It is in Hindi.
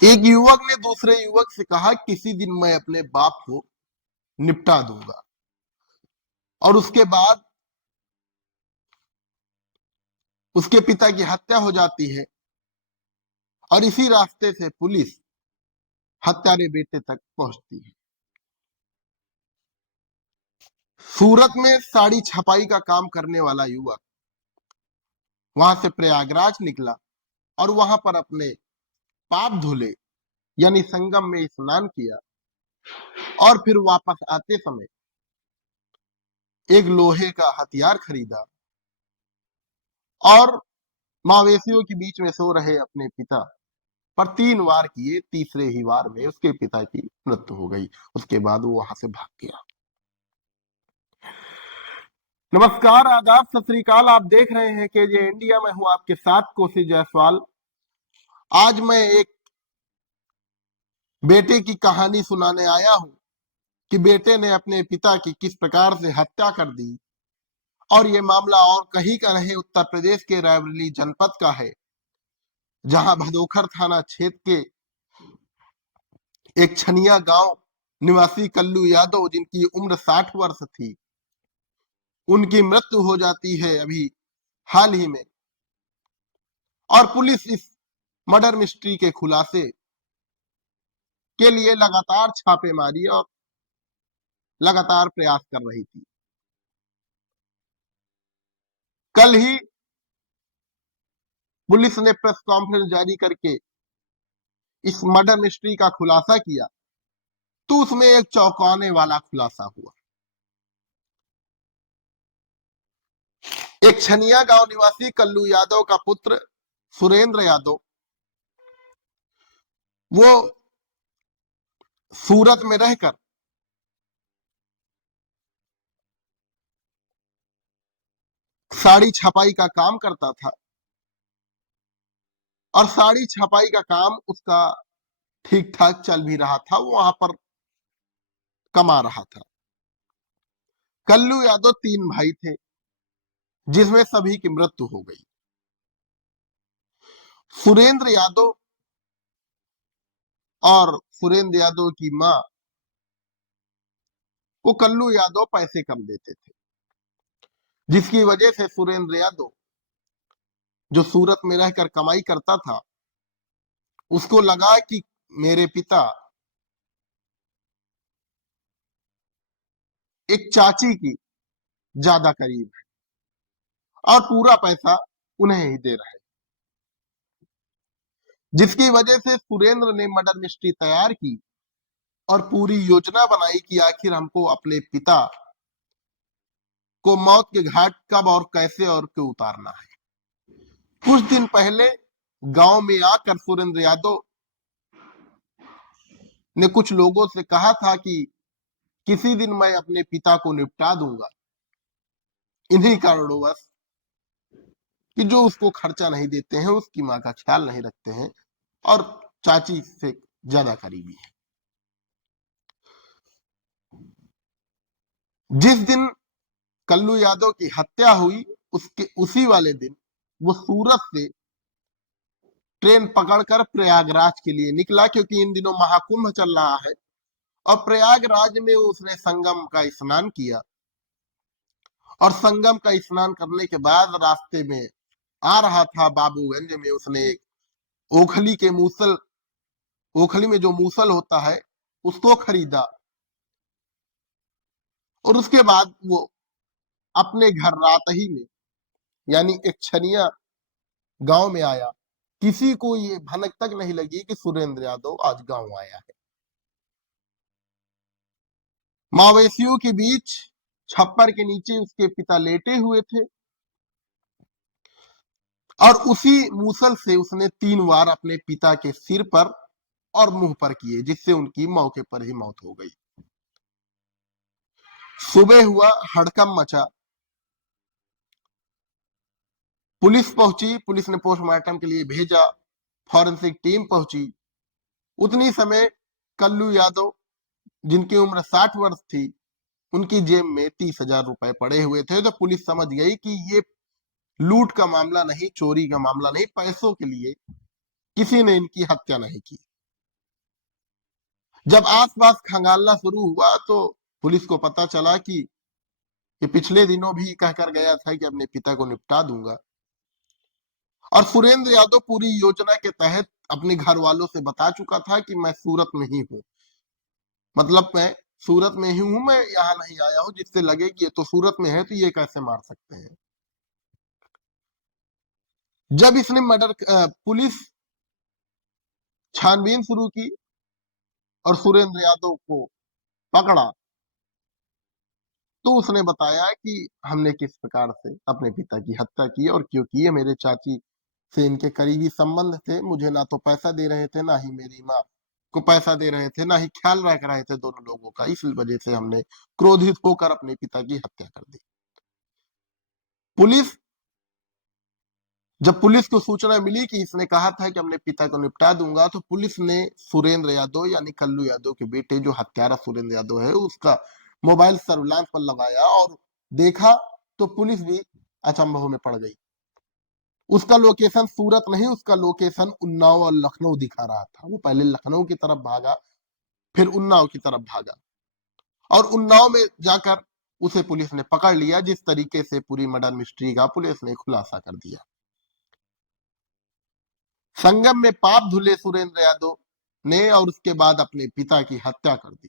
एक युवक ने दूसरे युवक से कहा, किसी दिन मैं अपने बाप को निपटा दूंगा। और उसके बाद उसके पिता की हत्या हो जाती है और इसी रास्ते से पुलिस हत्यारे बेटे तक पहुंचती है। सूरत में साड़ी छपाई का काम करने वाला युवक वहां से प्रयागराज निकला और वहां पर अपने पाप धुले, यानी संगम में स्नान किया और फिर वापस आते समय एक लोहे का हथियार खरीदा और मवेशियों के बीच में सो रहे अपने पिता पर 3 वार किए। तीसरे ही वार में उसके पिता की मृत्यु हो गई। उसके बाद वो वहां से भाग गया। नमस्कार, आदाब, सत श्री अकाल। आप देख रहे हैं केजे इंडिया। मैं हूं आपके साथ कोशिश जायसवाल। आज मैं एक बेटे की कहानी सुनाने आया हूं कि बेटे ने अपने पिता की किस प्रकार से हत्या कर दी। और ये मामला और कहीं का नहीं, उत्तर प्रदेश के रायबरेली जनपद का है, जहां भदोखर थाना क्षेत्र के एक छनिया गांव निवासी कल्लू यादव, जिनकी उम्र 60 वर्ष थी, उनकी मृत्यु हो जाती है अभी हाल ही में। और पुलिस इस मर्डर मिस्ट्री के खुलासे के लिए लगातार छापेमारी और लगातार प्रयास कर रही थी। कल ही पुलिस ने प्रेस कॉन्फ्रेंस जारी करके इस मर्डर मिस्ट्री का खुलासा किया, तो उसमें एक चौंकाने वाला खुलासा हुआ। एक छनिया गांव निवासी कल्लू यादव का पुत्र सुरेंद्र यादव, वो सूरत में रहकर साड़ी छपाई का काम करता था और साड़ी छपाई का काम उसका ठीक ठाक चल भी रहा था। वो वहां पर कमा रहा था। कल्लू यादव 3 भाई थे, जिसमें सभी की मृत्यु हो गई। सुरेंद्र यादव और सुरेंद्र यादव की मां को कल्लू यादव पैसे कम देते थे, जिसकी वजह से सुरेंद्र यादव, जो सूरत में रहकर कमाई करता था, उसको लगा कि मेरे पिता एक चाची की ज्यादा करीब है और पूरा पैसा उन्हें ही दे रहे, जिसकी वजह से सुरेंद्र ने मर्डर मिस्ट्री तैयार की और पूरी योजना बनाई कि आखिर हमको अपने पिता को मौत के घाट कब और कैसे और क्यों उतारना है। कुछ दिन पहले गांव में आकर सुरेंद्र यादव ने कुछ लोगों से कहा था कि किसी दिन मैं अपने पिता को निपटा दूंगा, इन्हीं कारणोंवश कि जो उसको खर्चा नहीं देते हैं, उसकी मां का ख्याल नहीं रखते हैं और चाची से ज्यादा करीबी है। जिस दिन कल्लू यादव की हत्या हुई, उसके उसी वाले दिन वो सूरत से ट्रेन पकड़कर प्रयागराज के लिए निकला, क्योंकि इन दिनों महाकुंभ चल रहा है और प्रयागराज में उसने संगम का स्नान किया। और संगम का स्नान करने के बाद रास्ते में आ रहा था बाबूगंज में, उसने एक ओखली के मूसल, ओखली में जो मूसल होता है, उसको खरीदा और उसके बाद वो अपने घर रात ही में, यानी एक छनिया गांव में आया। किसी को ये भनक तक नहीं लगी कि सुरेंद्र यादव आज गांव आया है। मवेशियों के बीच छप्पर के नीचे उसके पिता लेटे हुए थे और उसी मूसल से उसने 3 वार अपने पिता के सिर पर और मुंह पर किए, जिससे उनकी मौके पर ही मौत हो गई। सुबह हुआ, हड़कंप मचा। पुलिस पहुंची, पुलिस ने पोस्टमार्टम के लिए भेजा, फॉरेंसिक टीम पहुंची। उतनी समय कल्लू यादव, जिनकी उम्र 60 वर्ष थी, उनकी जेब में 30,000 रुपए पड़े हुए थे। तो पुलिस समझ गई कि ये लूट का मामला नहीं, चोरी का मामला नहीं, पैसों के लिए किसी ने इनकी हत्या नहीं की। जब आसपास खंगालना शुरू हुआ तो पुलिस को पता चला कि ये पिछले दिनों भी कहकर गया था कि अपने पिता को निपटा दूंगा। और सुरेंद्र यादव पूरी योजना के तहत अपने घर वालों से बता चुका था कि मैं सूरत में ही हूँ, मतलब मैं सूरत में ही हूं, मैं यहाँ नहीं आया हूं, जिससे लगे कि ये तो सूरत में है तो ये कैसे मार सकते हैं। जब इसने पुलिस छानबीन शुरू की और सुरेंद्र यादव को पकड़ा, तो उसने बताया कि हमने किस प्रकार से अपने पिता की हत्या की और क्यों की है। मेरे चाची से इनके करीबी संबंध थे, मुझे ना तो पैसा दे रहे थे, ना ही मेरी माँ को पैसा दे रहे थे, ना ही ख्याल रख रहे थे दोनों लोगों का। इस वजह से हमने क्रोधित होकर अपने पिता की हत्या कर दी। पुलिस जब पुलिस को सूचना मिली कि इसने कहा था कि अपने पिता को निपटा दूंगा, तो पुलिस ने सुरेंद्र यादव यानी कल्लू यादव के बेटे, जो हत्यारा सुरेंद्र यादव है, उसका मोबाइल सर्विलांस पर लगाया और देखा तो पुलिस भी अचंभव में पड़ गई। उसका लोकेशन सूरत नहीं, उसका लोकेशन उन्नाव और लखनऊ दिखा रहा था। वो पहले लखनऊ की तरफ भागा, फिर उन्नाव की तरफ भागा और उन्नाव में जाकर उसे पुलिस ने पकड़ लिया। जिस तरीके से पूरी मर्डर मिस्ट्री का पुलिस ने खुलासा कर दिया। संगम में पाप धुले सुरेंद्र यादव ने और उसके बाद अपने पिता की हत्या कर दी।